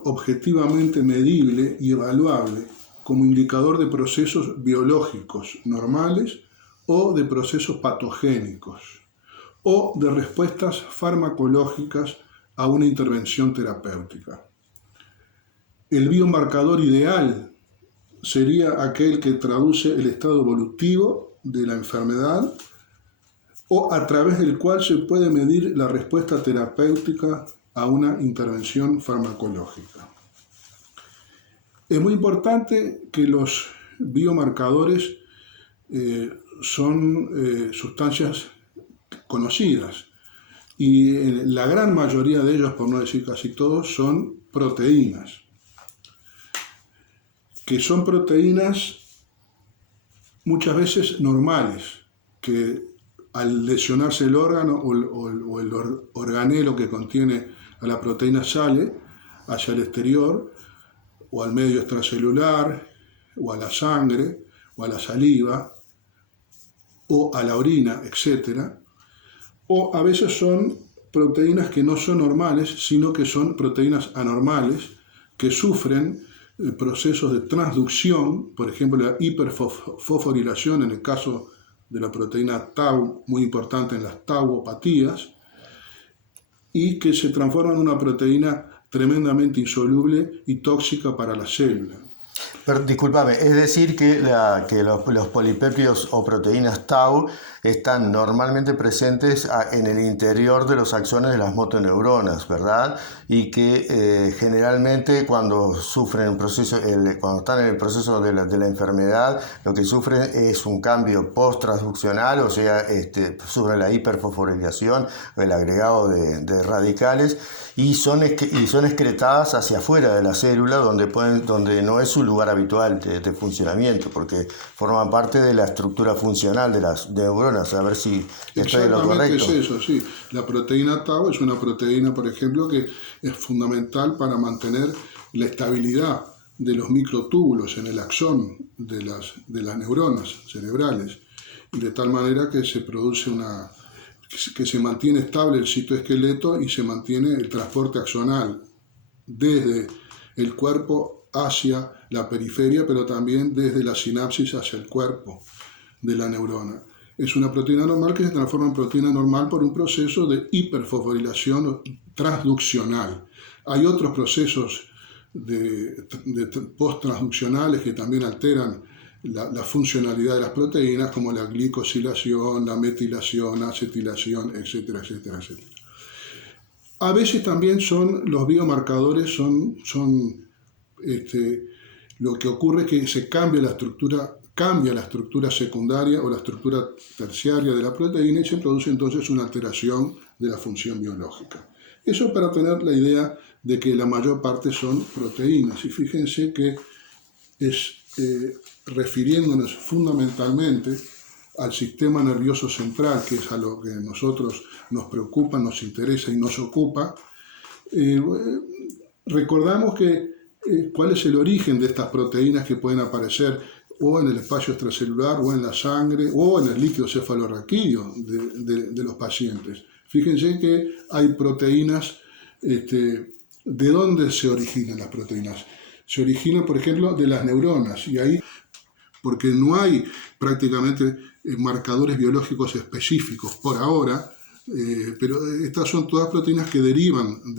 valor objetivamente medible y evaluable como indicador de procesos biológicos normales o de procesos patogénicos o de respuestas farmacológicas a una intervención terapéutica. El biomarcador ideal sería aquel que traduce el estado evolutivo de la enfermedad o a través del cual se puede medir la respuesta terapéutica a una intervención farmacológica. Es muy importante que los biomarcadores son sustancias conocidas y la gran mayoría de ellos, por no decir casi todos, son proteínas, que son proteínas muchas veces normales, que al lesionarse el órgano o el organelo que contiene a la proteína sale hacia el exterior o al medio extracelular o a la sangre o a la saliva o a la orina, etc. O a veces son proteínas que no son normales, sino que son proteínas anormales que sufren procesos de transducción, por ejemplo la hiperfosforilación en el caso de la proteína tau, muy importante en las tauopatías, y que se transforma en una proteína tremendamente insoluble y tóxica para la célula. Pero, discúlpame, es decir que los polipéptidos o proteínas tau están normalmente presentes en el interior de los axones de las motoneuronas, ¿verdad? Y que generalmente cuando sufren cuando están en el proceso de la enfermedad, lo que sufren es un cambio post-transduccional, o sea, sufren la hiperfosforilación, el agregado de radicales, y son excretadas hacia afuera de la célula, donde no es su lugar habitual de funcionamiento, porque forman parte de la estructura funcional de las neuronas. A ver si estoy en lo correcto. Exactamente es eso, sí. La proteína tau es una proteína, por ejemplo, que es fundamental para mantener la estabilidad de los microtúbulos en el axón de las neuronas cerebrales, y de tal manera que se produce que se mantiene estable el citoesqueleto y se mantiene el transporte axonal desde el cuerpo hacia la periferia, pero también desde la sinapsis hacia el cuerpo de la neurona. Es una proteína normal que se transforma en proteína normal por un proceso de hiperfosforilación transduccional. Hay otros procesos de post-transduccionales que también alteran la funcionalidad de las proteínas, como la glicosilación, la metilación, acetilación, etcétera, etcétera, etcétera. A veces también los biomarcadores lo que ocurre es que se cambia la estructura secundaria o la estructura terciaria de la proteína y se produce entonces una alteración de la función biológica. Eso para tener la idea de que la mayor parte son proteínas. Y fíjense que es refiriéndonos fundamentalmente al sistema nervioso central, que es a lo que nosotros nos preocupa, nos interesa y nos ocupa, recordamos cuál es el origen de estas proteínas que pueden aparecer o en el espacio extracelular, o en la sangre, o en el líquido cefalorraquídeo de los pacientes. Fíjense que hay proteínas. ¿De dónde se originan las proteínas? Se originan, por ejemplo, de las neuronas, y ahí, porque no hay prácticamente marcadores biológicos específicos por ahora, pero estas son todas proteínas que derivan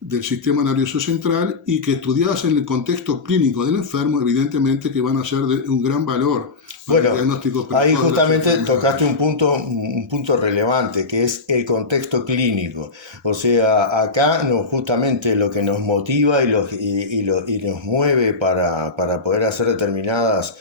del sistema nervioso central y que estudiadas en el contexto clínico del enfermo, evidentemente que van a ser de un gran valor para el diagnóstico precoz. Ahí justamente tocaste un punto relevante, que es el contexto clínico. O sea, acá justamente lo que nos motiva y nos mueve para poder hacer determinadas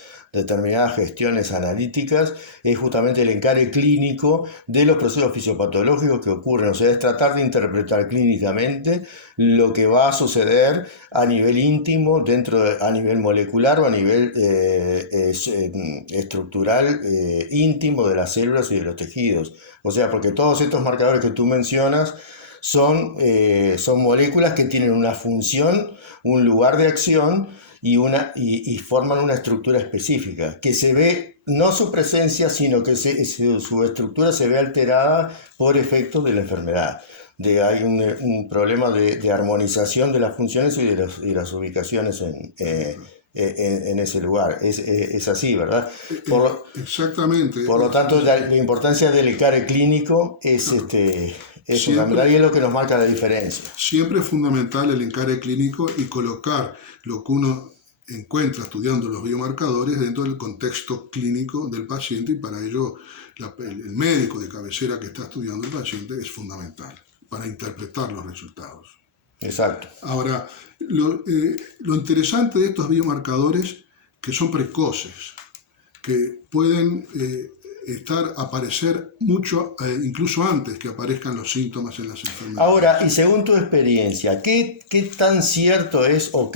gestiones analíticas es justamente el encare clínico de los procesos fisiopatológicos que ocurren. O sea, es tratar de interpretar clínicamente lo que va a suceder a nivel íntimo, a nivel molecular o a nivel estructural íntimo de las células y de los tejidos. O sea, porque todos estos marcadores que tú mencionas son moléculas que tienen una función, un lugar de acción y forman una estructura específica, que se ve, no su presencia, sino que su estructura se ve alterada por efectos de la enfermedad. hay un problema de armonización de las funciones y de las ubicaciones en ese lugar. Es así, ¿verdad? Exactamente. Por lo tanto, la importancia del ECARE clínico es fundamental y es lo que nos marca la diferencia. Siempre es fundamental el encare clínico y colocar lo que uno encuentra estudiando los biomarcadores dentro del contexto clínico del paciente, y para ello el médico de cabecera que está estudiando el paciente es fundamental para interpretar los resultados. Exacto. Ahora, lo interesante de estos biomarcadores que son precoces, que pueden aparecer mucho, incluso antes que aparezcan los síntomas en las enfermedades. Ahora, y según tu experiencia, ¿qué tan cierto es o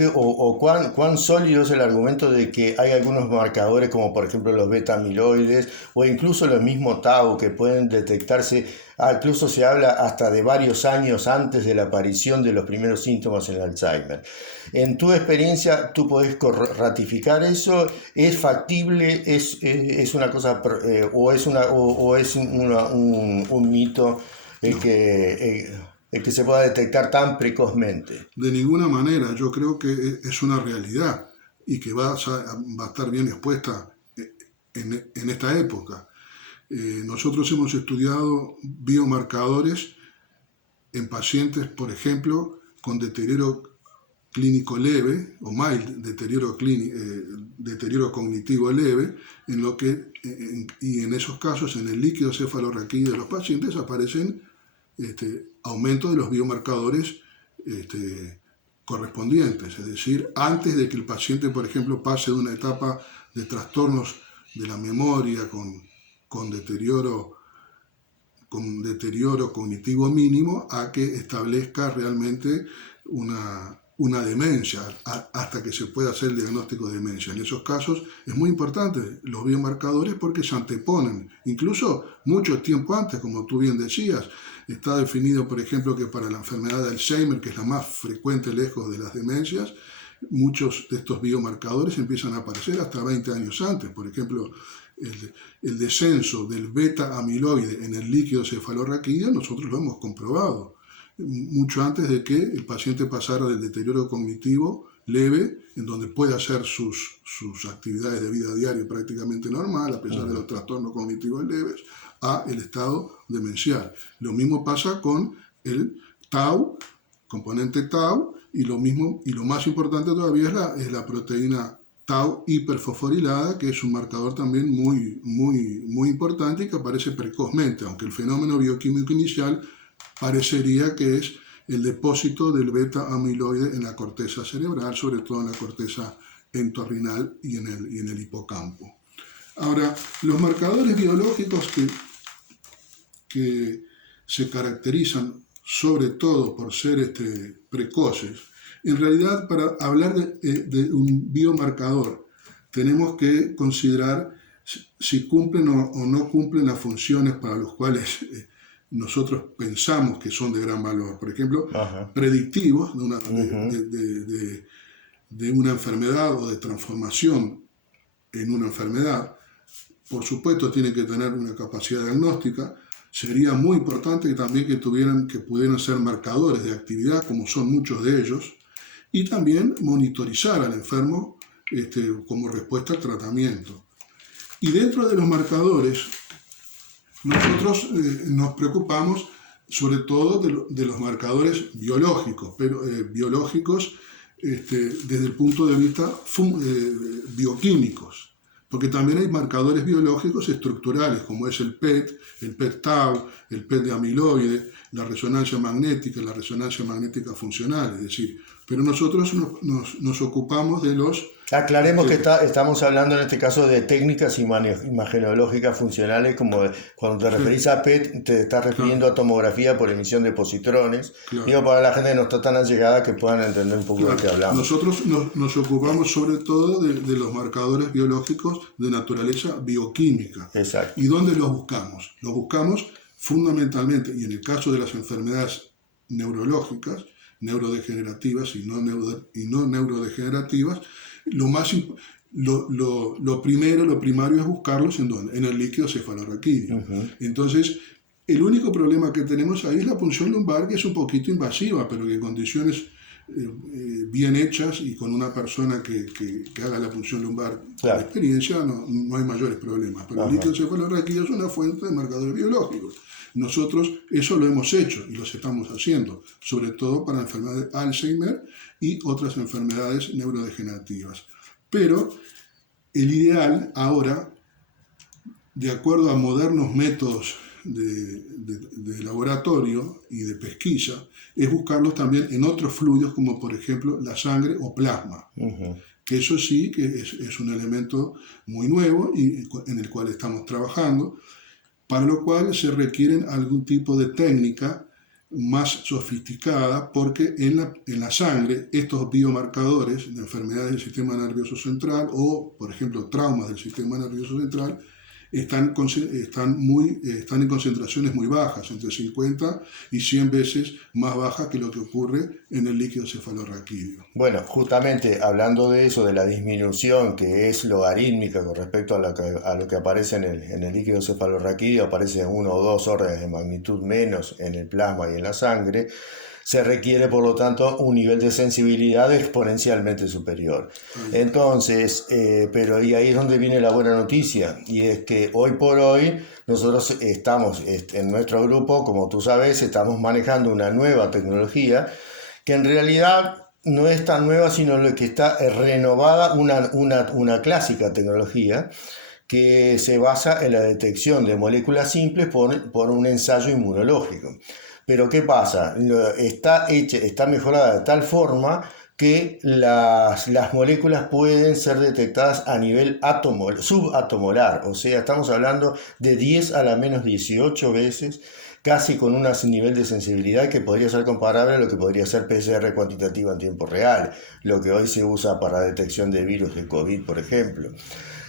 cuán sólido es el argumento de que hay algunos marcadores como por ejemplo los beta-amiloides o incluso los mismos tau que pueden detectarse, incluso se habla hasta de varios años antes de la aparición de los primeros síntomas en el Alzheimer? En tu experiencia, ¿tú podés ratificar eso? ¿Es factible? ¿Es una cosa o es un mito el que se pueda detectar tan precozmente? De ninguna manera. Yo creo que es una realidad y que va a estar bien expuesta en esta época. Nosotros hemos estudiado biomarcadores en pacientes, por ejemplo, con deterioro clínico leve o mild, deterioro cognitivo leve, y en esos casos en el líquido cefalorraquídeo de los pacientes aparecen aumento de los biomarcadores correspondientes, es decir, antes de que el paciente, por ejemplo, pase de una etapa de trastornos de la memoria con deterioro cognitivo mínimo a que establezca realmente una demencia, hasta que se pueda hacer el diagnóstico de demencia. En esos casos es muy importante los biomarcadores porque se anteponen, incluso mucho tiempo antes, como tú bien decías. Está definido, por ejemplo, que para la enfermedad de Alzheimer, que es la más frecuente lejos de las demencias, muchos de estos biomarcadores empiezan a aparecer hasta 20 años antes. Por ejemplo, el descenso del beta-amiloide en el líquido cefalorraquídeo, nosotros lo hemos comprobado mucho antes de que el paciente pasara del deterioro cognitivo leve, en donde puede hacer sus actividades de vida diaria prácticamente normal, a pesar de los trastornos cognitivos leves, a el estado demencial. Lo mismo pasa con el tau, componente tau, y lo más importante todavía es la proteína tau hiperfosforilada, que es un marcador también muy importante y que aparece precozmente, aunque el fenómeno bioquímico inicial parecería que es el depósito del beta-amiloide en la corteza cerebral, sobre todo en la corteza entorrinal y en el hipocampo. Ahora, los marcadores biológicos que se caracterizan sobre todo por ser precoces, en realidad para hablar de un biomarcador tenemos que considerar si cumplen o no cumplen las funciones para las cuales nosotros pensamos que son de gran valor. Por ejemplo, predictivos de una enfermedad o de transformación en una enfermedad. Por supuesto, tienen que tener una capacidad diagnóstica. Sería muy importante también que pudieran ser marcadores de actividad, como son muchos de ellos, y también monitorizar al enfermo como respuesta al tratamiento. Y dentro de los marcadores, nosotros nos preocupamos sobre todo de los marcadores biológicos, pero biológicos desde el punto de vista bioquímicos, porque también hay marcadores biológicos estructurales, como es el PET-tau, el PET de amiloide, la resonancia magnética funcional, es decir, pero nosotros nos ocupamos de los... Aclaremos que estamos hablando en este caso de técnicas imagenológicas funcionales, como cuando te referís a PET, te estás refiriendo a tomografía por emisión de positrones. Digo, para la gente que no está tan allegada que puedan entender un poco de qué hablamos. Nosotros nos ocupamos sobre todo de los marcadores biológicos de naturaleza bioquímica. Exacto. ¿Y dónde los buscamos? Los buscamos fundamentalmente, y en el caso de las enfermedades neurológicas, neurodegenerativas y no neurodegenerativas, lo primario es buscarlos en el líquido cefalorraquídeo. Entonces, El único problema que tenemos ahí es la punción lumbar, que es un poquito invasiva, pero que en condiciones bien hechas y con una persona que haga la punción lumbar Claro. con experiencia no hay mayores problemas. Pero el líquido cefalorraquídeo es una fuente de marcadores biológicos. Nosotros eso lo hemos hecho y los estamos haciendo, sobre todo para enfermedades de Alzheimer y otras enfermedades neurodegenerativas. Pero el ideal ahora, de acuerdo a modernos métodos de laboratorio y de pesquisa, es buscarlos también en otros fluidos como por ejemplo la sangre o plasma, que eso sí que es un elemento muy nuevo y en el cual estamos trabajando, para lo cual se requieren algún tipo de técnica más sofisticada, porque en la sangre estos biomarcadores de enfermedades del sistema nervioso central o por ejemplo traumas del sistema nervioso central están en concentraciones muy bajas, entre 50 y 100 veces más bajas que lo que ocurre en el líquido cefalorraquídeo. Bueno, justamente hablando de eso, de la disminución que es logarítmica con respecto a lo que aparece en el líquido cefalorraquídeo, aparece en 1 o 2 órdenes de magnitud menos en el plasma y en la sangre, se requiere por lo tanto un nivel de sensibilidad exponencialmente superior. Entonces, pero y ahí es donde viene la buena noticia, y es que hoy por hoy nosotros estamos en nuestro grupo, como tú sabes, estamos manejando una nueva tecnología que en realidad no es tan nueva, sino que está renovada, una clásica tecnología que se basa en la detección de moléculas simples por un ensayo inmunológico. Pero ¿qué pasa? Está mejorada de tal forma que las moléculas pueden ser detectadas a nivel subatomolar, o sea, estamos hablando de 10 a la menos 18 veces, casi con un nivel de sensibilidad que podría ser comparable a lo que podría ser PCR cuantitativa en tiempo real, lo que hoy se usa para detección de virus de COVID, por ejemplo.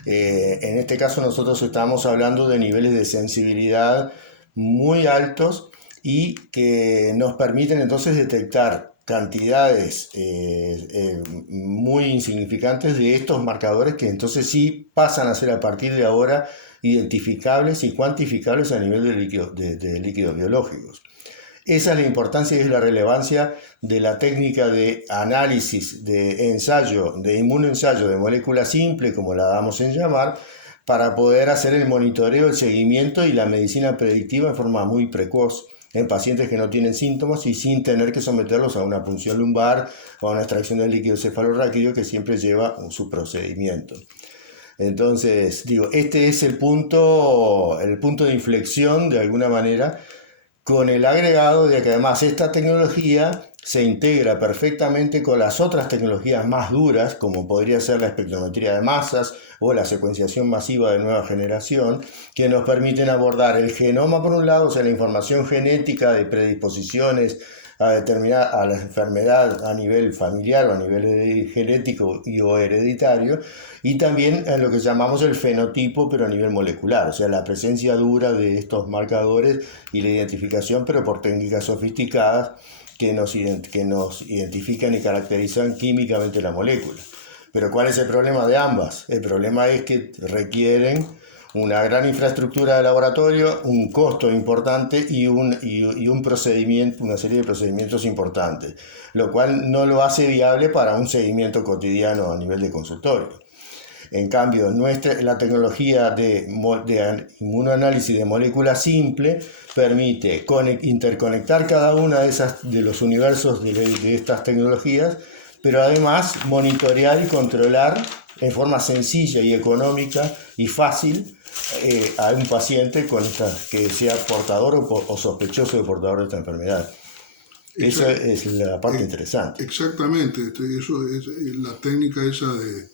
En este caso nosotros estamos hablando de niveles de sensibilidad muy altos y que nos permiten entonces detectar cantidades muy insignificantes de estos marcadores que entonces sí pasan a ser a partir de ahora identificables y cuantificables a nivel de líquidos biológicos. Esa es la importancia y es la relevancia de la técnica de análisis, de ensayo, de inmunoensayo de molécula simple, como la damos en llamar, para poder hacer el monitoreo, el seguimiento y la medicina predictiva en forma muy precoz en pacientes que no tienen síntomas y sin tener que someterlos a una punción lumbar o a una extracción del líquido cefalorraquídeo que siempre lleva su procedimiento. Entonces, digo, este es el punto de inflexión de alguna manera, con el agregado de que además esta tecnología se integra perfectamente con las otras tecnologías más duras, como podría ser la espectrometría de masas o la secuenciación masiva de nueva generación, que nos permiten abordar el genoma por un lado, o sea, la información genética de predisposiciones a determinar a la enfermedad a nivel familiar o a nivel genético y o hereditario, y también a lo que llamamos el fenotipo, pero a nivel molecular, o sea, la presencia dura de estos marcadores y la identificación, pero por técnicas sofisticadas que nos identifican y caracterizan químicamente la molécula. Pero ¿cuál es el problema de ambas? El problema es que requieren una gran infraestructura de laboratorio, un costo importante y un procedimiento, una serie de procedimientos importantes, lo cual no lo hace viable para un seguimiento cotidiano a nivel de consultorio. En cambio, la tecnología de inmunoanálisis de molécula simple permite interconectar cada una de los universos de estas tecnologías, pero además monitorear y controlar en forma sencilla y económica y fácil a un paciente que sea portador o sospechoso de portador de esta enfermedad. Esa es la parte interesante. Exactamente, eso es la técnica esa de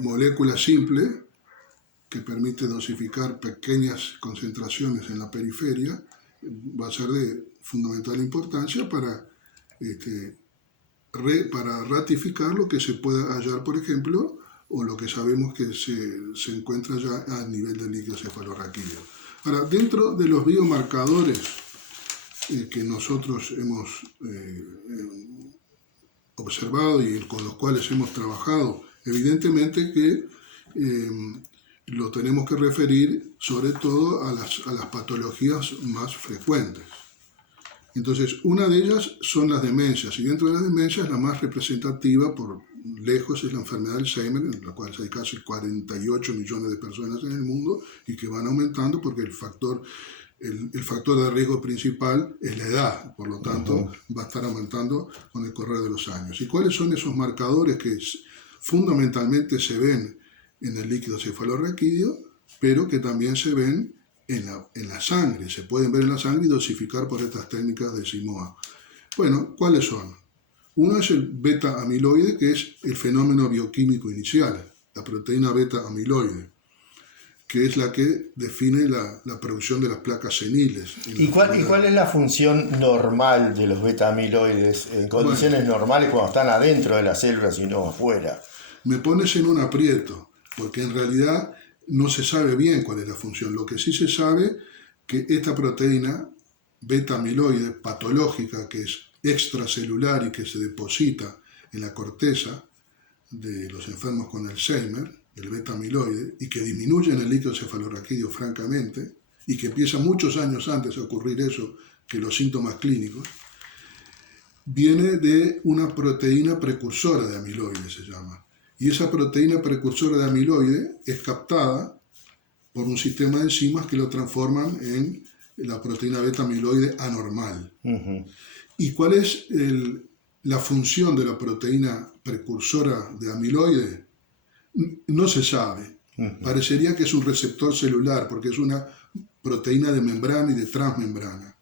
molécula simple que permite dosificar pequeñas concentraciones en la periferia, va a ser de fundamental importancia para ratificar lo que se pueda hallar, por ejemplo, o lo que sabemos que se encuentra ya a nivel del líquido cefalorraquídeo. Ahora, dentro de los biomarcadores que nosotros hemos observado y con los cuales hemos trabajado, evidentemente que lo tenemos que referir sobre todo a las patologías más frecuentes. Entonces, una de ellas son las demencias, y dentro de las demencias la más representativa por lejos es la enfermedad de Alzheimer, en la cual hay casi 48 millones de personas en el mundo y que van aumentando porque el factor de riesgo principal es la edad, por lo tanto va a estar aumentando con el correr de los años. ¿Y cuáles son esos marcadores que fundamentalmente se ven en el líquido cefalorraquídeo, pero que también se ven en la sangre? Se pueden ver en la sangre y dosificar por estas técnicas de Simoa. Bueno, ¿cuáles son? Uno es el beta-amiloide, que es el fenómeno bioquímico inicial, la proteína beta-amiloide, que es la que define la producción de las placas seniles. ¿Y cuál es la función normal de los beta-amiloides en condiciones normales cuando están adentro de las células y no afuera? Me pones en un aprieto, porque en realidad no se sabe bien cuál es la función. Lo que sí se sabe que esta proteína beta-amiloide patológica, que es extracelular y que se deposita en la corteza de los enfermos con Alzheimer, el beta-amiloide, y que disminuye en el líquido cefalorraquídeo francamente, y que empieza muchos años antes a ocurrir eso que los síntomas clínicos, viene de una proteína precursora de amiloide, se llama. Y esa proteína precursora de amiloide es captada por un sistema de enzimas que lo transforman en la proteína beta-amiloide anormal. ¿Y cuál es la función de la proteína precursora de amiloide? No se sabe. Parecería que es un receptor celular, porque es una proteína de membrana y de transmembrana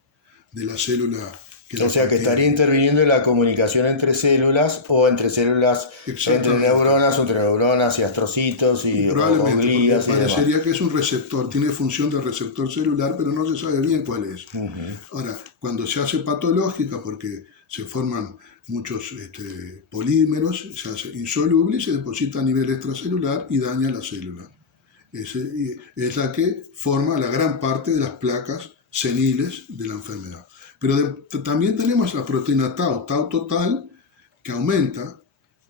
de la célula. O sea, que estaría interviniendo en la comunicación entre células o entre células, entre neuronas y astrocitos y glias. Parecería que es un receptor, tiene función de receptor celular, pero no se sabe bien cuál es. Ahora, cuando se hace patológica, porque se forman muchos polímeros, se hace insoluble y se deposita a nivel extracelular y daña la célula. Es la que forma la gran parte de las placas seniles de la enfermedad. Pero también tenemos la proteína tau total, que aumenta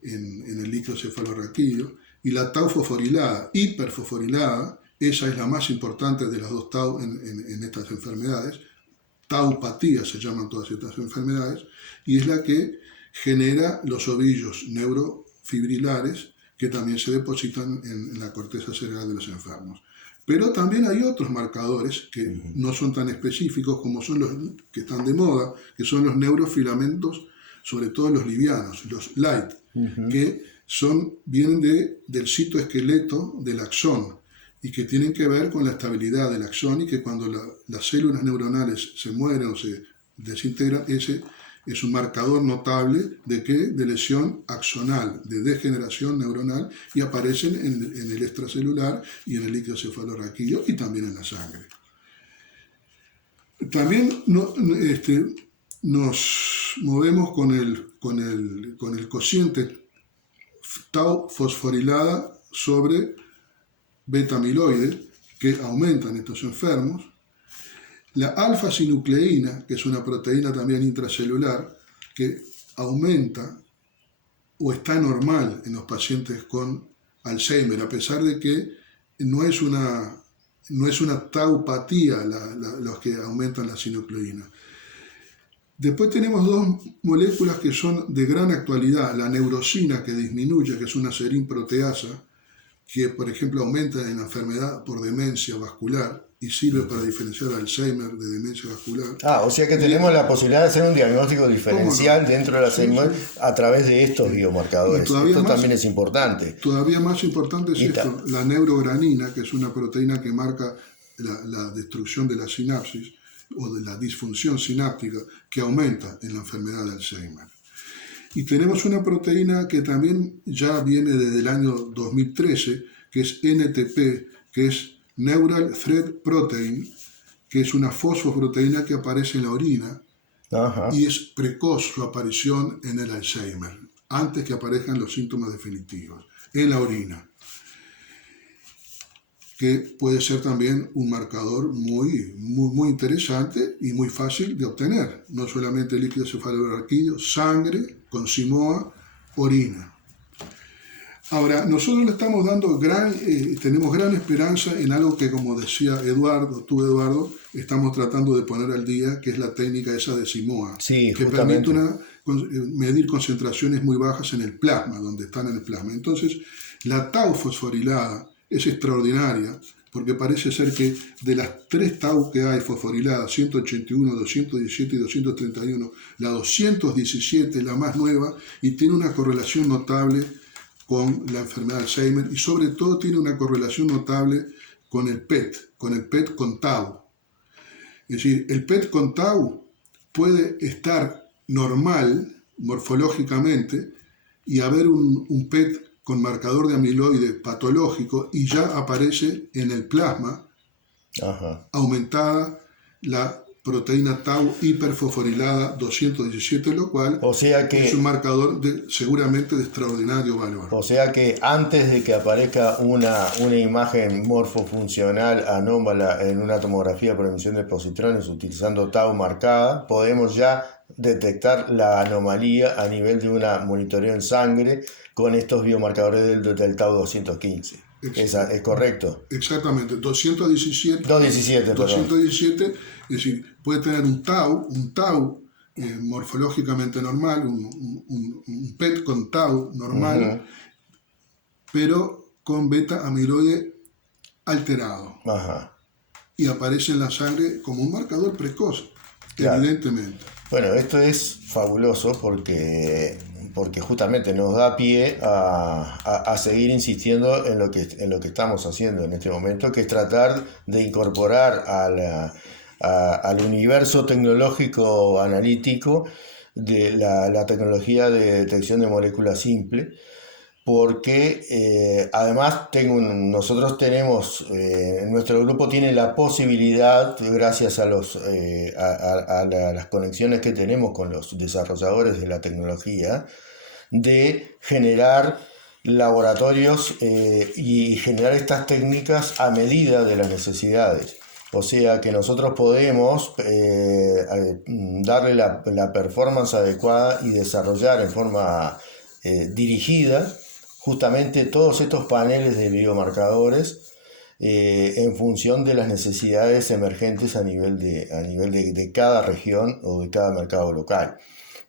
en el líquido cefalorraquídeo, y la tau fosforilada, hiperfosforilada, esa es la más importante de las dos tau en estas enfermedades. Taupatía se llaman todas estas enfermedades, y es la que genera los ovillos neurofibrilares que también se depositan en la corteza cerebral de los enfermos. Pero también hay otros marcadores que no son tan específicos como son los que están de moda, que son los neurofilamentos, sobre todo los livianos, los light, que vienen del citoesqueleto del axón y que tienen que ver con la estabilidad del axón, y que cuando las células neuronales se mueren o se desintegran, ese es un marcador notable de lesión axonal, de degeneración neuronal, y aparecen en el extracelular y en el líquido cefalorraquídeo y también en la sangre. También nos movemos con el cociente tau fosforilada sobre beta-amiloide, que aumenta en estos enfermos. La alfa-sinucleína, que es una proteína también intracelular, que aumenta o está normal en los pacientes con Alzheimer, a pesar de que no es una taupatía los que aumentan la sinucleína. Después tenemos dos moléculas que son de gran actualidad, la neurosina, que disminuye, que es una serinproteasa, que por ejemplo aumenta en la enfermedad por demencia vascular y sirve para diferenciar Alzheimer de demencia vascular. O sea que tenemos la posibilidad de hacer un diagnóstico diferencial dentro del Alzheimer a través de estos biomarcadores. Esto también es importante. Todavía más importante es esto, la neurogranina, que es una proteína que marca la destrucción de la sinapsis o de la disfunción sináptica, que aumenta en la enfermedad de Alzheimer. Y tenemos una proteína que también ya viene desde el año 2013, que es NTP, que es Neural Thread Protein, que es una fosfoproteína que aparece en la orina. Y es precoz su aparición en el Alzheimer, antes que aparezcan los síntomas definitivos, en la orina, que puede ser también un marcador muy interesante y muy fácil de obtener. No solamente líquido cefalorraquídeo, sangre, con Simoa, orina. Ahora, nosotros le estamos dando tenemos gran esperanza en algo que, como decía Eduardo, estamos tratando de poner al día, que es la técnica esa de Simoa, Sí, que permite justamente. medir concentraciones muy bajas en el plasma, donde están en el plasma. Entonces, la tau fosforilada es extraordinaria, porque parece ser que de las 3 tau que hay fosforiladas, 181, 217 y 231, la 217 es la más nueva y tiene una correlación notable con la enfermedad de Alzheimer y sobre todo tiene una correlación notable con el PET con tau. Es decir, el PET con tau puede estar normal morfológicamente y haber un PET con marcador de amiloide patológico y ya aparece en el plasma Ajá. aumentada la proteína tau hiperfosforilada 217, lo cual O sea es un que marcador seguramente de extraordinario valor. O sea que antes de que aparezca una imagen morfofuncional anómala en una tomografía por emisión de positrones utilizando tau marcada, podemos ya detectar la anomalía a nivel de una monitoreo en sangre con estos biomarcadores del tau 215. ¿Es correcto? Exactamente, 217, 217, perdón. 217, es decir, puede tener un tau morfológicamente normal, un PET con tau normal, Ujú. pero con beta amiloide alterado. Ajá, Y aparece en la sangre como un marcador precoz, claro. evidentemente. Bueno, esto es fabuloso porque justamente nos da pie a seguir insistiendo en lo que estamos haciendo en este momento, que es tratar de incorporar al universo tecnológico analítico de la tecnología de detección de moléculas simple, porque además nosotros tenemos, nuestro grupo tiene la posibilidad, gracias a las conexiones que tenemos con los desarrolladores de la tecnología, de generar laboratorios y generar estas técnicas a medida de las necesidades. O sea que nosotros podemos darle la performance adecuada y desarrollar en forma dirigida justamente todos estos paneles de biomarcadores en función de las necesidades emergentes a nivel de cada región o de cada mercado local.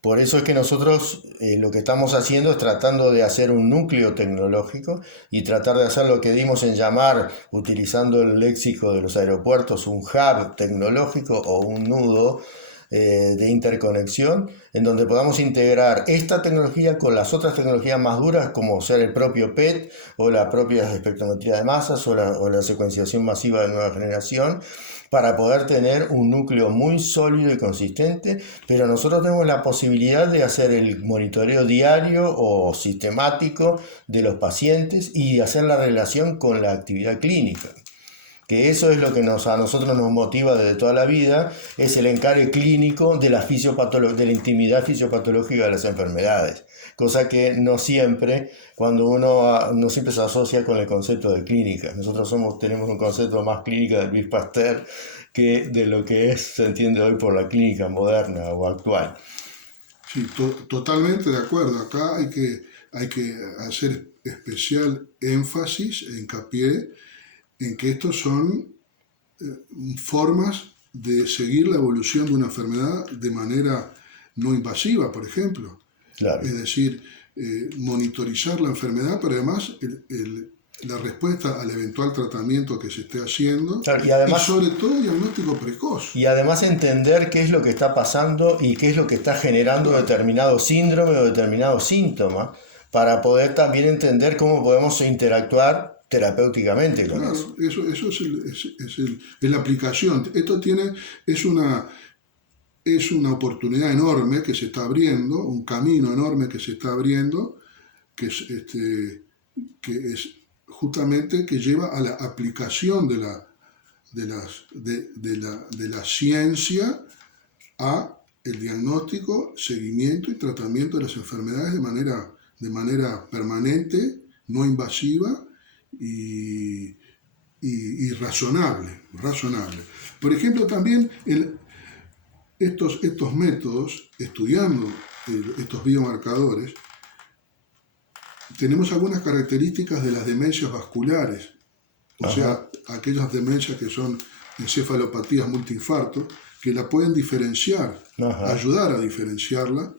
Por eso es que nosotros lo que estamos haciendo es tratando de hacer un núcleo tecnológico y tratar de hacer lo que dimos en llamar, utilizando el léxico de los aeropuertos, un hub tecnológico o un nudo de interconexión en donde podamos integrar esta tecnología con las otras tecnologías más duras como ser el propio PET o la propia espectrometría de masas o la secuenciación masiva de nueva generación para poder tener un núcleo muy sólido y consistente, pero nosotros tenemos la posibilidad de hacer el monitoreo diario o sistemático de los pacientes y hacer la relación con la actividad clínica. Que eso es lo que a nosotros nos motiva desde toda la vida, es el encare clínico de la intimidad fisiopatológica de las enfermedades, cosa que no siempre se asocia con el concepto de clínica. Nosotros tenemos un concepto más clínica de Louis Pasteur que de lo que se entiende hoy por la clínica moderna o actual. Sí, totalmente de acuerdo. Acá hay que hacer especial énfasis, hincapié, en que estos son formas de seguir la evolución de una enfermedad de manera no invasiva, por ejemplo. Claro. Es decir, monitorizar la enfermedad, pero además la respuesta al eventual tratamiento que se esté haciendo Claro, y sobre todo diagnóstico precoz. y además entender qué es lo que está pasando y qué es lo que está generando Claro, determinado síndrome o determinado síntoma para poder también entender cómo podemos interactuar terapéuticamente con eso. claro, eso es la aplicación. Es una oportunidad enorme que se está abriendo, un camino enorme que se está abriendo, que es justamente que lleva a la aplicación de la ciencia a el diagnóstico, seguimiento y tratamiento de las enfermedades de manera permanente, no invasiva y razonable. Por ejemplo, también estos métodos, estudiando estos biomarcadores, tenemos algunas características de las demencias vasculares, o Ajá. sea, aquellas demencias que son encefalopatías multiinfarto, que la pueden diferenciar, Ajá. ayudar a diferenciarla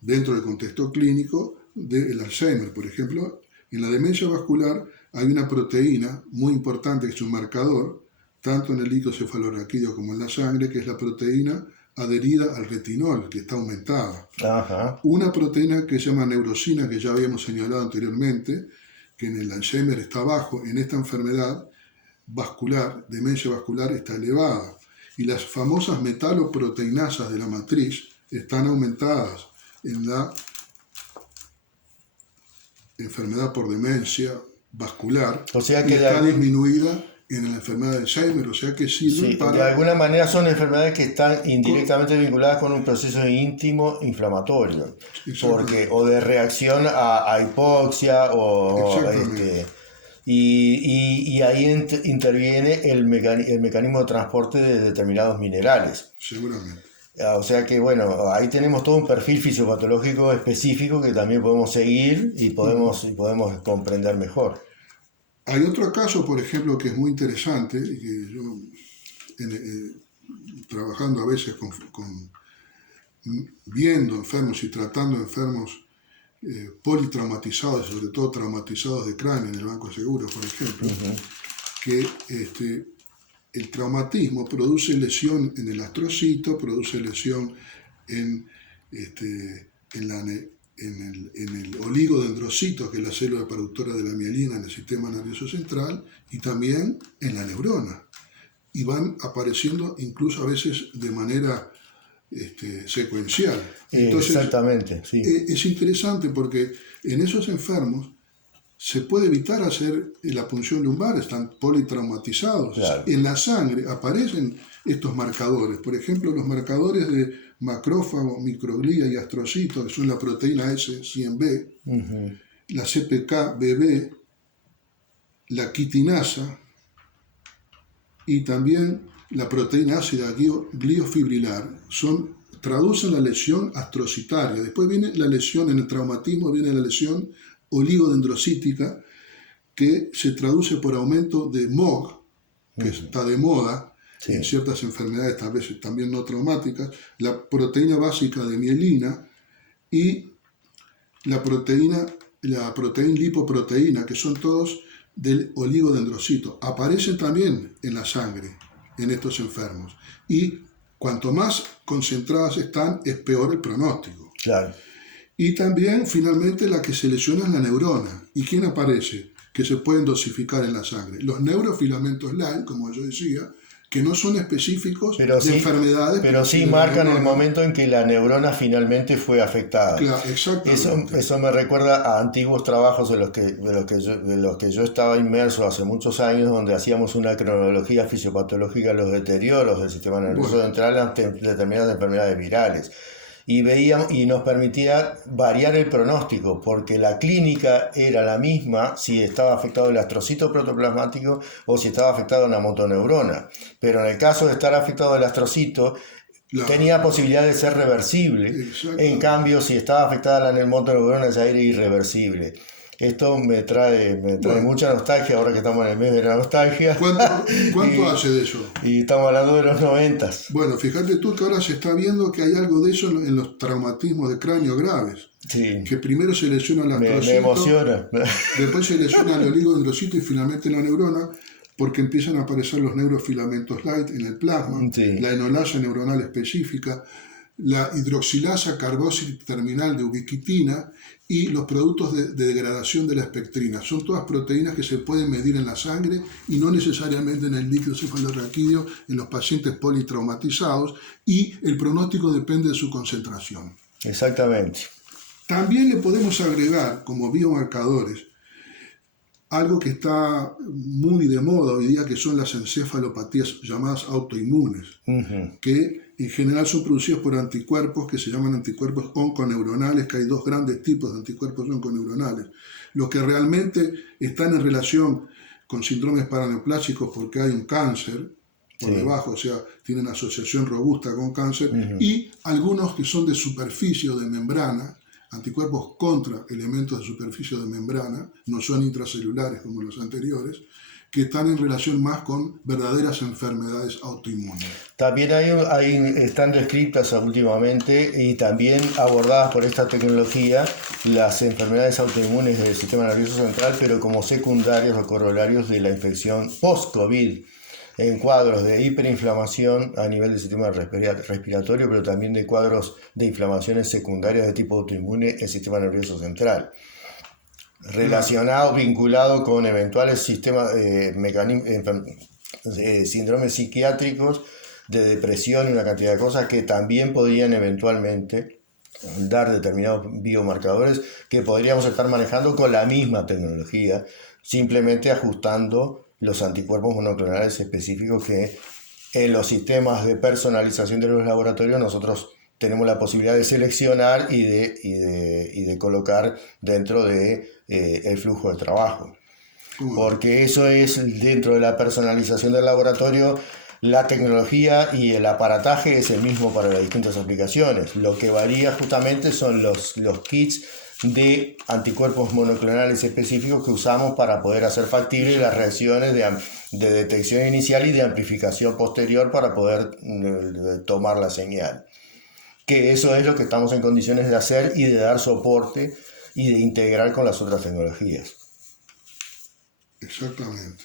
dentro del contexto clínico del Alzheimer. Por ejemplo, en la demencia vascular hay una proteína muy importante que es un marcador, tanto en el líquido cefalorraquídeo como en la sangre, que es la proteína adherida al retinol, que está aumentada. Ajá. Una proteína que se llama neurosina, que ya habíamos señalado anteriormente, que en el Alzheimer está bajo, en esta enfermedad vascular, demencia vascular, está elevada. Y las famosas metaloproteinasas de la matriz están aumentadas en la enfermedad por demencia vascular, O sea y que está disminuida en la enfermedad de Alzheimer, o sea que sirven sí, para... de alguna manera son enfermedades que están indirectamente vinculadas con un proceso íntimo inflamatorio, porque, o de reacción a hipoxia, y ahí interviene el mecanismo de transporte de determinados minerales. Seguramente. O sea que, bueno, ahí tenemos todo un perfil fisiopatológico específico que también podemos seguir y podemos comprender mejor. Hay otro caso, por ejemplo, que es muy interesante, que yo, trabajando a veces viendo enfermos y tratando enfermos politraumatizados, sobre todo traumatizados de cráneo en el Banco de Seguros, por ejemplo, que el traumatismo produce lesión en el astrocito, produce lesión en el oligodendrocito, que es la célula productora de la mielina en el sistema nervioso central, y también en la neurona. Y van apareciendo incluso a veces de manera secuencial. Entonces, exactamente, sí. Es interesante porque en esos enfermos se puede evitar hacer la punción lumbar, están politraumatizados. Claro. En la sangre aparecen estos marcadores, por ejemplo, los marcadores de macrófago, microglía y astrocito, que son la proteína S100B, la CPK-BB, la quitinasa y también la proteína ácida gliofibrilar, traducen la lesión astrocitaria. Después viene la lesión en el traumatismo, viene la lesión oligodendrocítica, que se traduce por aumento de MOG, que está de moda, sí, en ciertas enfermedades, tal vez también no traumáticas, la proteína básica de mielina y la proteína lipoproteína, que son todos del oligodendrocito. Aparecen también en la sangre en estos enfermos. Y cuanto más concentradas están, es peor el pronóstico. Claro. Y también, finalmente, la que se lesiona es la neurona. ¿Y quién aparece? Que se pueden dosificar en la sangre. Los neurofilamentos light, como yo decía, que no son específicos de enfermedades. Pero sí marcan el momento en que la neurona finalmente fue afectada. Claro, exactamente. Eso me recuerda a antiguos trabajos de los que yo estaba inmerso hace muchos años, donde hacíamos una cronología fisiopatológica de los deterioros del sistema nervioso central ante determinadas enfermedades virales. Y veíamos, y nos permitía variar el pronóstico, porque la clínica era la misma si estaba afectado el astrocito protoplasmático o si estaba afectado una motoneurona. Pero en el caso de estar afectado el astrocito, tenía posibilidad de ser reversible. En cambio, si estaba afectada la motoneurona, ya era irreversible. Esto me trae mucha nostalgia ahora que estamos en el mes de la nostalgia. ¿Cuánto hace de eso? Y estamos hablando de los 90. Bueno, fíjate tú que ahora se está viendo que hay algo de eso en los traumatismos de cráneo graves. Sí. Que primero se lesiona el astrocito, me emociona. Después se lesiona el oligodendrocito y finalmente la neurona, porque empiezan a aparecer los neurofilamentos light en el plasma, sí, la enolasa neuronal específica, la hidroxilasa carbóxica terminal de ubiquitina y los productos de degradación de la espectrina. Son todas proteínas que se pueden medir en la sangre y no necesariamente en el líquido cefalorraquídeo en los pacientes politraumatizados, y el pronóstico depende de su concentración. Exactamente. También le podemos agregar como biomarcadores algo que está muy de moda hoy día, que son las encefalopatías llamadas autoinmunes, que en general son producidas por anticuerpos que se llaman anticuerpos onconeuronales, que hay dos grandes tipos de anticuerpos onconeuronales. Los que realmente están en relación con síndromes paraneoplásicos porque hay un cáncer por debajo, o sea, tienen asociación robusta con cáncer, y algunos que son de superficie o de membrana, anticuerpos contra elementos de superficie de membrana, no son intracelulares como los anteriores, que están en relación más con verdaderas enfermedades autoinmunes. También están descritas últimamente y también abordadas por esta tecnología las enfermedades autoinmunes del sistema nervioso central, pero como secundarios o corolarios de la infección post-COVID, en cuadros de hiperinflamación a nivel del sistema respiratorio, pero también de cuadros de inflamaciones secundarias de tipo autoinmune el sistema nervioso central, relacionado, vinculado con eventuales síndromes psiquiátricos de depresión y una cantidad de cosas que también podrían eventualmente dar determinados biomarcadores que podríamos estar manejando con la misma tecnología, simplemente ajustando los anticuerpos monoclonales específicos que en los sistemas de personalización de los laboratorios nosotros tenemos la posibilidad de seleccionar y de colocar dentro de el flujo de trabajo. Porque eso es, dentro de la personalización del laboratorio, la tecnología y el aparataje es el mismo para las distintas aplicaciones. Lo que varía justamente son los kits de anticuerpos monoclonales específicos que usamos para poder hacer factibles las reacciones de detección inicial y de amplificación posterior para poder tomar la señal. Que eso es lo que estamos en condiciones de hacer y de dar soporte y de integrar con las otras tecnologías. Exactamente.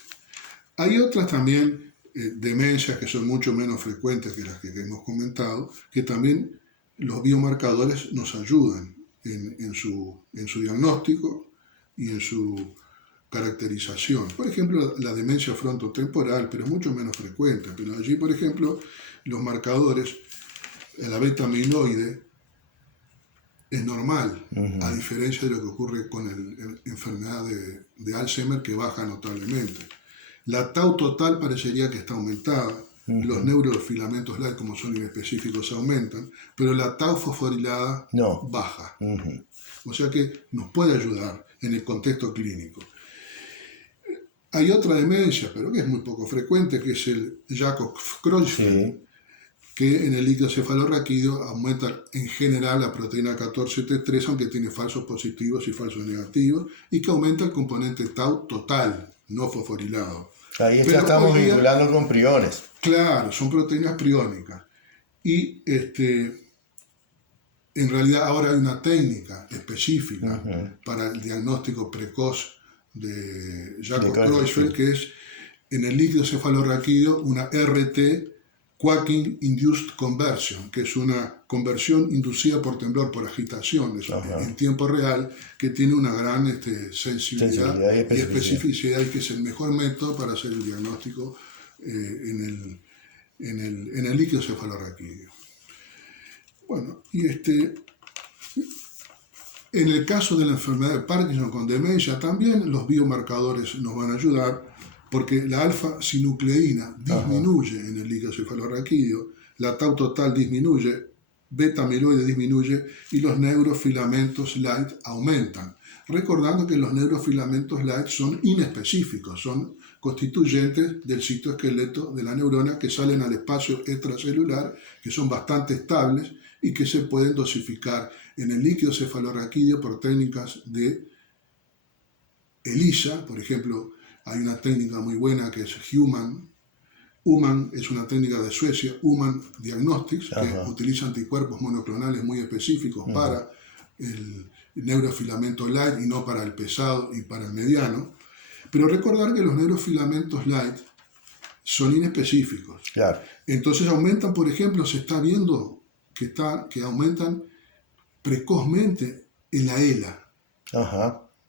Hay otras también demencias que son mucho menos frecuentes que las que hemos comentado, que también los biomarcadores nos ayudan en su diagnóstico y en su caracterización. Por ejemplo, la demencia frontotemporal, pero es mucho menos frecuente. Pero allí, por ejemplo, los marcadores, la beta amiloide es normal, a diferencia de lo que ocurre con la enfermedad de Alzheimer, que baja notablemente. La tau total parecería que está aumentada, los neurofilamentos light, como son inespecíficos, aumentan, pero la tau fosforilada baja. O sea que nos puede ayudar en el contexto clínico. Hay otra demencia, pero que es muy poco frecuente, que es el Jakob-Creutzfeldt, que en el líquido cefalorraquídeo aumenta en general la proteína 14T3, aunque tiene falsos positivos y falsos negativos, y que aumenta el componente tau total, no fosforilado. Ahí estamos vinculando con priones. Claro, son proteínas priónicas. Y en realidad ahora hay una técnica específica para el diagnóstico precoz de Jakob-Creutzfeldt, que es en el líquido cefalorraquídeo una RT, Quaking Induced Conversion, que es una conversión inducida por temblor, por agitación en tiempo real, que tiene una gran sensibilidad y especificidad, y que es el mejor método para hacer el diagnóstico en el líquido cefalorraquídeo. Bueno, y en el caso de la enfermedad de Parkinson con demencia, también los biomarcadores nos van a ayudar, porque la alfa-sinucleína disminuye en el líquido cefalorraquídeo, la tau total disminuye, beta-amiloide disminuye y los neurofilamentos light aumentan. Recordando que los neurofilamentos light son inespecíficos, son constituyentes del citoesqueleto de la neurona que salen al espacio extracelular, que son bastante estables y que se pueden dosificar en el líquido cefalorraquídeo por técnicas de ELISA, por ejemplo. Hay una técnica muy buena que es Human es una técnica de Suecia, Human Diagnostics, que utiliza anticuerpos monoclonales muy específicos para el neurofilamento light y no para el pesado y para el mediano. Pero recordar que los neurofilamentos light son inespecíficos. Claro. Entonces aumentan, por ejemplo, se está viendo que aumentan precozmente en la ELA.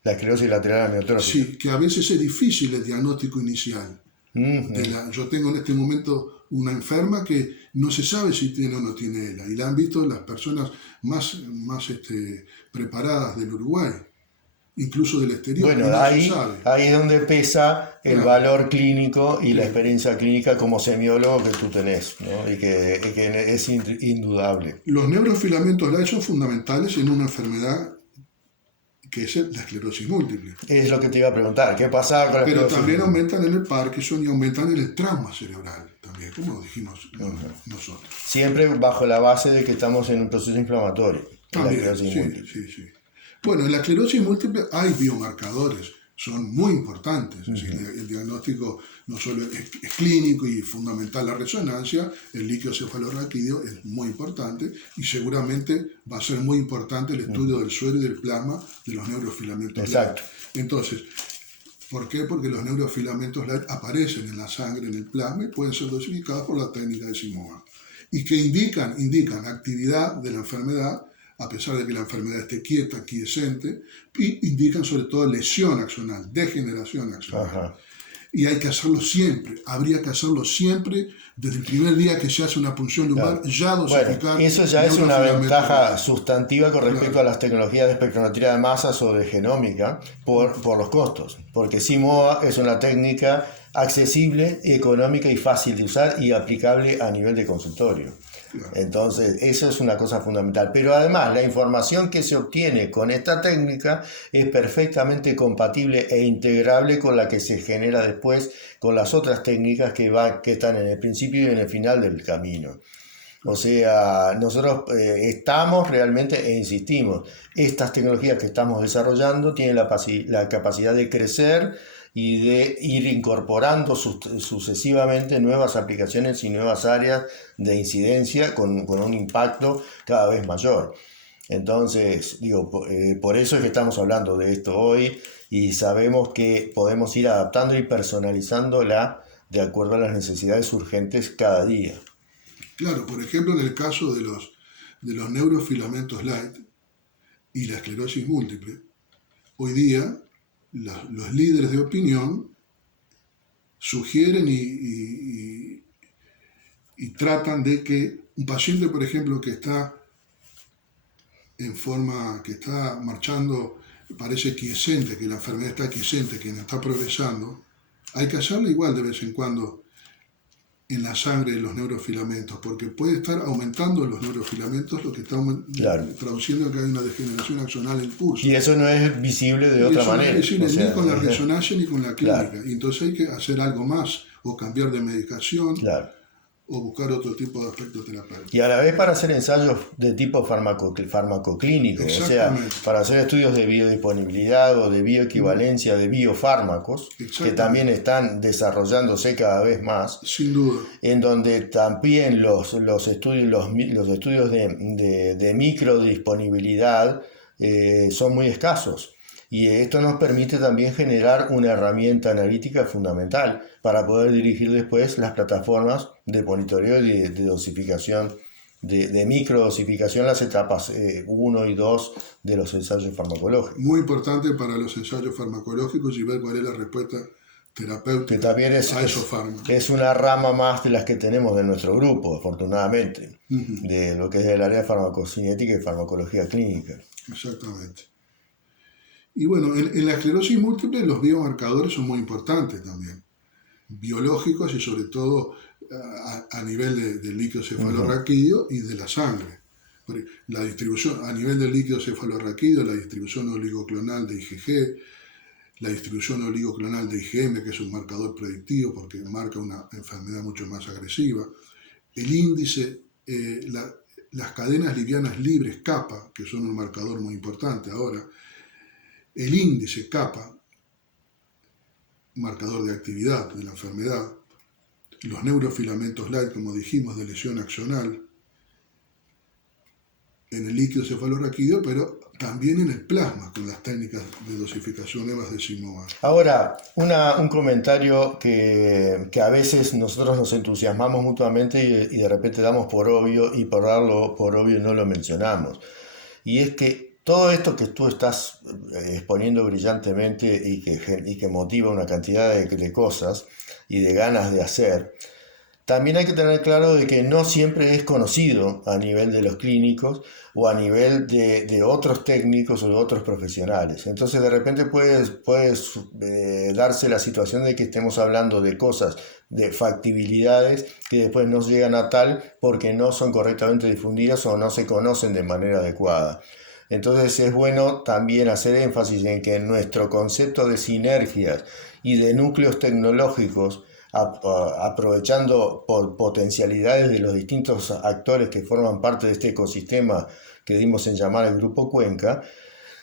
La esclerosis lateral amiotrófica. Sí, que a veces es difícil el diagnóstico inicial. Yo tengo en este momento una enferma que no se sabe si tiene o no tiene ELA, y la han visto las personas más preparadas del Uruguay, incluso del exterior. Bueno, ahí es donde pesa el valor clínico y la experiencia clínica como semiólogo que tú tenés, ¿no? y que es indudable. Los neurofilamentos light son fundamentales en una enfermedad que es la esclerosis múltiple. Es lo que te iba a preguntar, ¿qué pasa con la esclerosis? Pero también aumentan en el Parkinson y aumentan en el trauma cerebral, también, como dijimos nosotros. Siempre bajo la base de que estamos en un proceso inflamatorio. También, esclerosis sí, múltiple. sí, sí. Bueno, en la esclerosis múltiple hay biomarcadores, son muy importantes. Es decir, el diagnóstico no solo es clínico y fundamental la resonancia, el líquido cefalorraquídeo es muy importante y seguramente va a ser muy importante el estudio del suero y del plasma de los neurofilamentos. Exacto. Entonces, ¿por qué? Porque los neurofilamentos LIGHT aparecen en la sangre, en el plasma y pueden ser dosificados por la técnica de Simoa. Y que indican actividad de la enfermedad, a pesar de que la enfermedad esté quieta, quiescente, y indican sobre todo lesión axonal, degeneración axonal. Ajá. Y hay que hacerlo siempre, habría que hacerlo siempre, desde el primer día que se hace una punción lumbar, ya dosificar. Bueno, eso ya es una ventaja sustantiva con respecto Claro. a las tecnologías de espectrometría de masas o de genómica por los costos, porque Simoa es una técnica accesible, económica y fácil de usar y aplicable a nivel de consultorio. Claro. Entonces, eso es una cosa fundamental. Pero además, la información que se obtiene con esta técnica es perfectamente compatible e integrable con la que se genera después con las otras técnicas que están en el principio y en el final del camino. O sea, nosotros estamos realmente, e insistimos, estas tecnologías que estamos desarrollando tienen la capacidad de crecer y de ir incorporando sucesivamente nuevas aplicaciones y nuevas áreas de incidencia con un impacto cada vez mayor. Entonces, por eso es que estamos hablando de esto hoy y sabemos que podemos ir adaptando y personalizándola de acuerdo a las necesidades urgentes cada día. Claro, por ejemplo, en el caso de los neurofilamentos LIGHT y la esclerosis múltiple, hoy día los líderes de opinión sugieren y tratan de que un paciente, por ejemplo, que está marchando, parece quiescente, que la enfermedad está quiescente, que no está progresando, hay que hacerle igual de vez en cuando en la sangre de los neurofilamentos, porque puede estar aumentando los neurofilamentos, lo que está traduciendo que hay una degeneración axonal en curso. Y eso no es visible de otra manera. No es visible ni con la resonancia ni con la clínica. Y entonces hay que hacer algo más, o cambiar de medicación, o buscar otro tipo de aspecto terapéutico. Y a la vez para hacer ensayos de tipo farmacoclínico, o sea, para hacer estudios de biodisponibilidad o de bioequivalencia de biofármacos, que también están desarrollándose cada vez más. Sin duda. En donde también los estudios de microdisponibilidad son muy escasos. Y esto nos permite también generar una herramienta analítica fundamental para poder dirigir después las plataformas de monitoreo y de dosificación, de microdosificación, las etapas 1 y 2 de los ensayos farmacológicos. Muy importante para los ensayos farmacológicos y ver cuál es la respuesta terapéutica que también a esos fármacos. Es una rama más de las que tenemos de nuestro grupo, afortunadamente, de lo que es el área farmacocinética y farmacología clínica. Exactamente. Y bueno, en la esclerosis múltiple los biomarcadores son muy importantes también, biológicos y sobre todo a nivel del líquido cefalorraquídeo y de la sangre. La distribución a nivel del líquido cefalorraquídeo, la distribución oligoclonal de IgG, la distribución oligoclonal de IgM, que es un marcador predictivo porque marca una enfermedad mucho más agresiva, el índice, las cadenas livianas libres, kappa, que son un marcador muy importante ahora, el índice kappa, marcador de actividad de la enfermedad, los neurofilamentos LIGHT, como dijimos, de lesión axonal, en el líquido cefalorraquídeo, pero también en el plasma, con las técnicas de dosificación nuevas de Simoa. Ahora, un comentario que a veces nosotros nos entusiasmamos mutuamente y de repente damos por obvio, y por darlo por obvio no lo mencionamos. Y es que todo esto que tú estás exponiendo brillantemente y que motiva una cantidad de cosas y de ganas de hacer, también hay que tener claro de que no siempre es conocido a nivel de los clínicos o a nivel de otros técnicos o de otros profesionales. Entonces de repente puedes darse la situación de que estemos hablando de cosas, de factibilidades que después no llegan a tal porque no son correctamente difundidas o no se conocen de manera adecuada. Entonces es bueno también hacer énfasis en que nuestro concepto de sinergias y de núcleos tecnológicos aprovechando potencialidades de los distintos actores que forman parte de este ecosistema que dimos en llamar el Grupo Cuenca,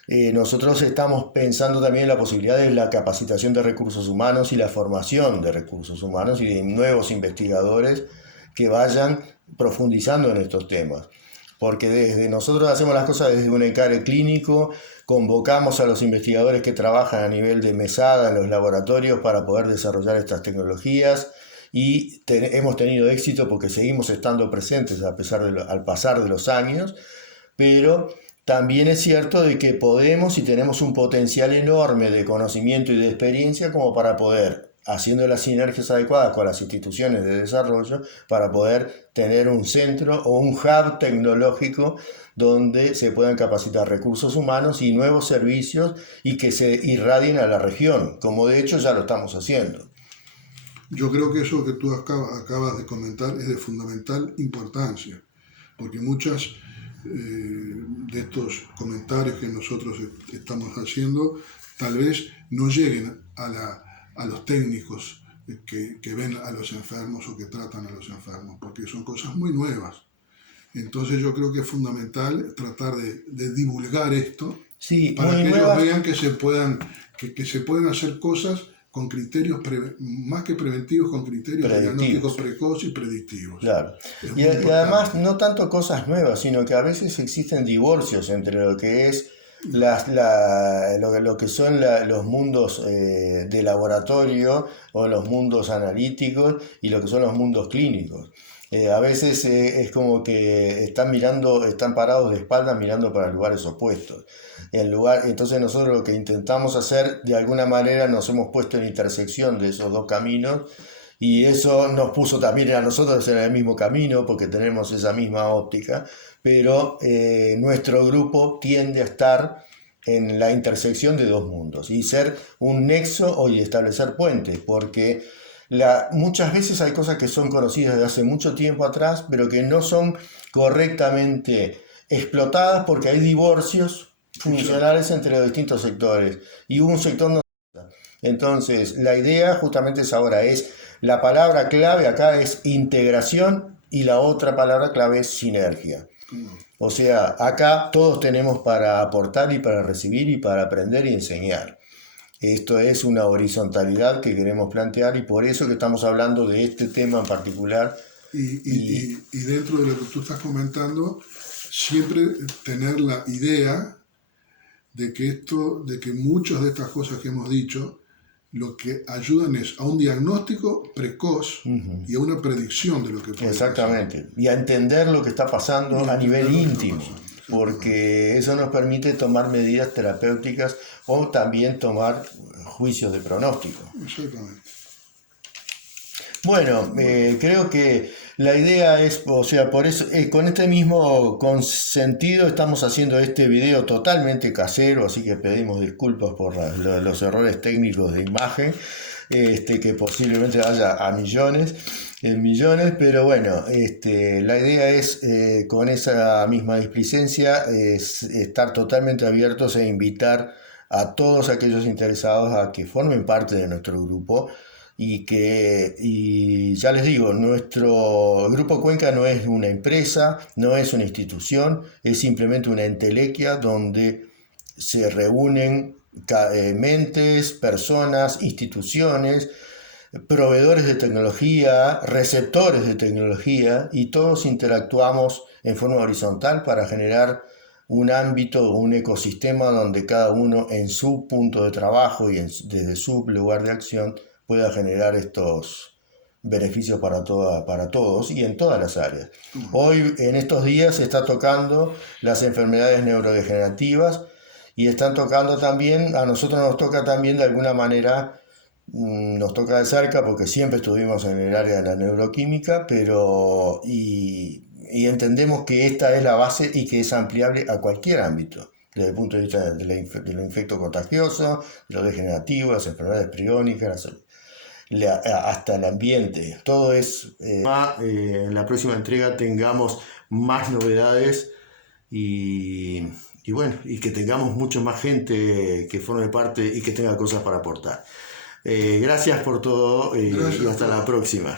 nosotros estamos pensando también en la posibilidad de la capacitación de recursos humanos y la formación de recursos humanos y de nuevos investigadores que vayan profundizando en estos temas. Porque desde nosotros hacemos las cosas desde un encare clínico, convocamos a los investigadores que trabajan a nivel de mesada en los laboratorios para poder desarrollar estas tecnologías y hemos tenido éxito porque seguimos estando presentes al pasar de los años, pero también es cierto de que podemos y tenemos un potencial enorme de conocimiento y de experiencia como para poder, haciendo las sinergias adecuadas con las instituciones de desarrollo, para poder tener un centro o un hub tecnológico donde se puedan capacitar recursos humanos y nuevos servicios y que se irradien a la región, como de hecho ya lo estamos haciendo. Yo creo que eso que tú acabas de comentar es de fundamental importancia, porque muchas de estos comentarios que nosotros estamos haciendo tal vez no lleguen a los técnicos que ven a los enfermos o que tratan a los enfermos, porque son cosas muy nuevas. Entonces yo creo que es fundamental tratar de divulgar esto, sí, para que ellos vean que se pueden hacer cosas con criterios más que preventivos, con criterios de diagnósticos precoces y predictivos. Claro. Y además no tanto cosas nuevas, sino que a veces existen divorcios entre lo que es lo que son los mundos de laboratorio o los mundos analíticos y lo que son los mundos clínicos. A veces es como que están parados de espaldas mirando para lugares opuestos. Entonces nosotros lo que intentamos hacer, de alguna manera nos hemos puesto en intersección de esos dos caminos y eso nos puso también a nosotros en el mismo camino porque tenemos esa misma óptica, pero nuestro grupo tiende a estar en la intersección de dos mundos y ser un nexo y establecer puentes, porque muchas veces hay cosas que son conocidas desde hace mucho tiempo atrás, pero que no son correctamente explotadas porque hay divorcios funcionales entre los distintos sectores y un sector no. Entonces la idea justamente es ahora, la palabra clave acá es integración y la otra palabra clave es sinergia. O sea, acá todos tenemos para aportar y para recibir y para aprender y enseñar. Esto es una horizontalidad que queremos plantear y por eso que estamos hablando de este tema en particular. Y dentro de lo que tú estás comentando, siempre tener la idea de que muchas de estas cosas que hemos dicho, lo que ayudan es a un diagnóstico precoz y a una predicción de lo que puede Exactamente, pasar. Y a entender lo que está pasando a nivel íntimo, porque eso nos permite tomar medidas terapéuticas o también tomar juicios de pronóstico. Exactamente. Bueno, creo que la idea es, o sea, por eso, con este mismo sentido estamos haciendo este video totalmente casero, así que pedimos disculpas por los errores técnicos de imagen, que posiblemente vaya a millones, pero bueno, la idea es, con esa misma displicencia, es estar totalmente abiertos e invitar a todos aquellos interesados a que formen parte de nuestro grupo. Y ya les digo, nuestro Grupo Cuenca no es una empresa, no es una institución, es simplemente una entelequia donde se reúnen mentes, personas, instituciones, proveedores de tecnología, receptores de tecnología y todos interactuamos en forma horizontal para generar un ámbito, un ecosistema donde cada uno en su punto de trabajo y desde su lugar de acción pueda generar estos beneficios para todos y en todas las áreas. Hoy, en estos días, se está tocando las enfermedades neurodegenerativas y están tocando también, a nosotros nos toca también de alguna manera, nos toca de cerca porque siempre estuvimos en el área de la neuroquímica, pero y entendemos que esta es la base y que es ampliable a cualquier ámbito, desde el punto de vista de lo infecto contagioso, de lo degenerativo, las enfermedades priónicas, hasta el ambiente. Todo es... en la próxima entrega tengamos más novedades y bueno, y que tengamos mucho más gente que forme parte y que tenga cosas para aportar. Gracias por todo y Gracias. hasta la próxima.